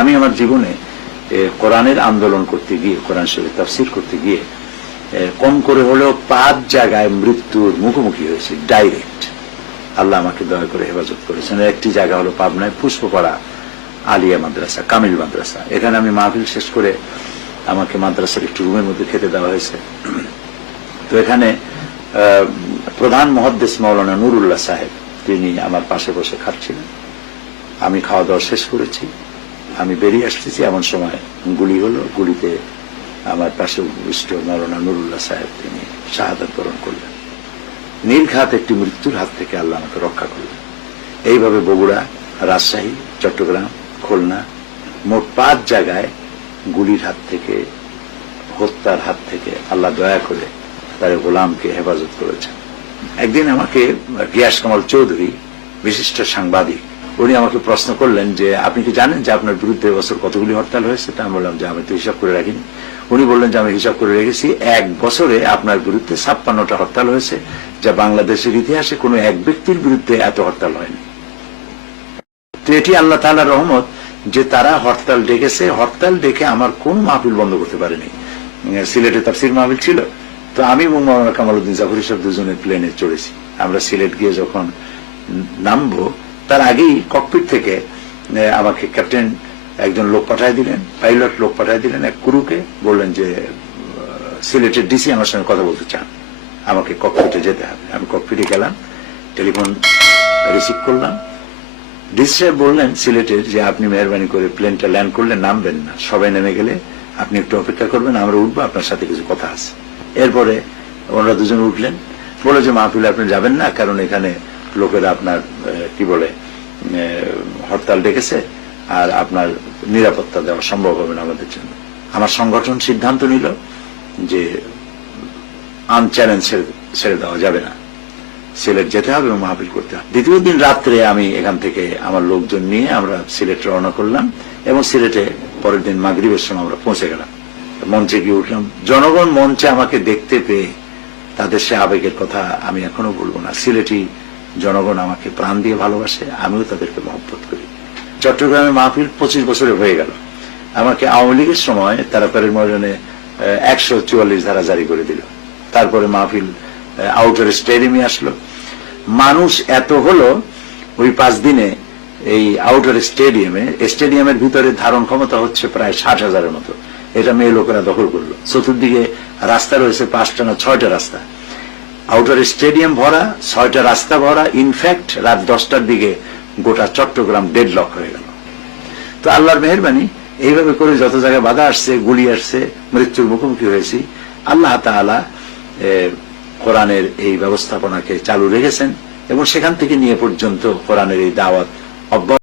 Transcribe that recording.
আমি আমার জীবনে কোরআনের আন্দোলন করতে গিয়ে, কোরআন শরীফ তাফসির করতে গিয়ে কম করে হলেও পাঁচ জায়গায় মৃত্যুর মুখোমুখি হয়েছে, ডাইরেক্ট। আল্লাহ আমাকে দয়া করে হেফাজত করেছেন। একটি জায়গা হলো পাবনায় পুষ্পপাড়া আলিয়া মাদ্রাসা, কামিল মাদ্রাসা। এখানে আমি মাহফিল শেষ করে আমাকে মাদ্রাসার একটু রুমের মধ্যে খেতে দেওয়া হয়েছে। তো এখানে প্রধান মহাদ্দেশ মৌলানা নুরুল্লাহ সাহেব, তিনি আমার পাশে বসে খাচ্ছিলেন আমি খাওয়া দাওয়া শেষ করেছি। আমি বেরিয়ে আসতেছি, এমন সময় গুলি হলো। গুলিতে আমার পাশে উপবিষ্ট মৌলানা নুরুল্লাহ সাহেব, তিনি শাহাদাত বরণ করলেন। নীলঘাত একটি মৃত্যুর হাত থেকে আল্লাহ আমাকে রক্ষা করলেন। এইভাবে বগুড়া, রাজশাহী, চট্টগ্রাম, খুলনা, মোট পাঁচ জায়গায় গুলির হাত থেকে, হত্যার হাত থেকে আল্লাহ দয়া করে তার গোলামকে হেফাজত করেছেন। একদিন আমাকে গিয়াস কামাল চৌধুরী, বিশিষ্ট সাংবাদিক উনি আমাকে প্রশ্ন করলেন যে, আপনি কি জানেন যে আপনার বিরুদ্ধে এবছর কতগুলি হরতাল হয়েছে? তা আমি বললাম, যে আমি তো হিসাব করে রাখিনি। উনি বললেন যে, আমি হিসাব করে রেখেছি, এক বছরে আপনার বিরুদ্ধে ছাপ্পান্নটা হরতাল হয়েছে, যা বাংলাদেশের ইতিহাসে কোনো এক ব্যক্তির বিরুদ্ধে এত হরতাল হয়নি। তো এটি আল্লাহ তাআলার রহমত যে তারা হরতাল ডেকেছে। হরতাল ডেকে আমার কোন মাহফিল বন্ধ করতে পারেনি। সিলেটে তাফসির মাহফিল ছিল। তো আমি এবং মৌলানা কামালউদ্দিন জাফর সাহেব দুজনে প্লেনে চড়েছি। আমরা সিলেট গিয়ে যখন নামবো তার আগেই ককপিট থেকে আমাকে ক্যাপ্টেন একজন লোক পাঠায় দিলেন পাইলট লোক পাঠায় দিলেন, এক কুরুকে বললেন যে সিলেটের ডিসি আমার সঙ্গে কথা বলতে চান। আমাকে ককপিটে যেতে হবে। আমি ককপিটে গেলাম টেলিফোন রিসিভ করলাম। ডিসি সাহেব বললেন সিলেটের যে আপনি মেহরবানি করে প্লেনটা ল্যান্ড করলে নামবেন না। সবাই নেমে গেলে আপনি একটু অপেক্ষা করবেন, আমরা উঠবো, আপনার সাথে কিছু কথা আছে। এরপরে ওনারা দুজন উঠলেন। বলে যে, মাহফিলে আপনি যাবেন না, কারণ এখানে লোকেরা আপনার কি বলে হরতাল ডেকেছে আর আপনার নিরাপত্তা দেওয়া সম্ভব হবে না আমাদের জন্য। আমার সংগঠন সিদ্ধান্ত নিল যে আনচ্যালেঞ্জ ছেড়ে দেওয়া যাবে না। সিলেট যেতে হবে এবং মাহফিল করতে হবে। দ্বিতীয় দিন রাত্রে আমি এখান থেকে আমার লোকজন নিয়ে আমরা সিলেট রওনা করলাম এবং সিলেটে পরের দিন মাগরিবের সময় আমরা পৌঁছে গেলাম। মঞ্চে গিয়ে উঠলাম। জনগণ মঞ্চে আমাকে দেখতে পেয়ে তাদের সে আবেগের কথা আমি এখনও বলব না। সিলেটি জনগণ আমাকে প্রাণ দিয়ে ভালোবাসে, আমিও তাদেরকে মহব্বত করি। চট্টগ্রামে মাহফিল পঁচিশ বছরে হয়ে গেল। আমাকে আওয়ামী লীগের সময় তারাপাড়ির ময়দানে একশো চুয়াল্লিশ ধারা জারি করে দিল। তারপরে মাহফিল আউটার স্টেডিয়ামে আসলো। মানুষ এত হলো, ওই পাঁচ দিনে এই আউটার স্টেডিয়ামে, স্টেডিয়ামের ভিতরে ধারণ ক্ষমতা হচ্ছে প্রায় ষাট হাজারের মতো। এটা মেয়ে লোকেরা দখল করল। চতুর্দিকে রাস্তা রয়েছে পাঁচটা না ছয়টা রাস্তা। আউটার স্টেডিয়াম ভরা ছয়টা রাস্তা ভরা ইনফ্যাক্ট রাত দশটার দিকে গোটা চট্টগ্রাম ডেড লক হয়ে গেল। তো আল্লাহর মেহরবানি এইভাবে করে যত জায়গায় বাধা আসছে গুলি আসছে মৃত্যুর মুখোমুখি হয়েছি আল্লাহ তাআলা এ, কোরআনের এই ব্যবস্থাপনাকে চালু রেখেছেন এবং সেখান থেকে নিয়ে পর্যন্ত কোরআনের এই দাওয়াত অব্যাহত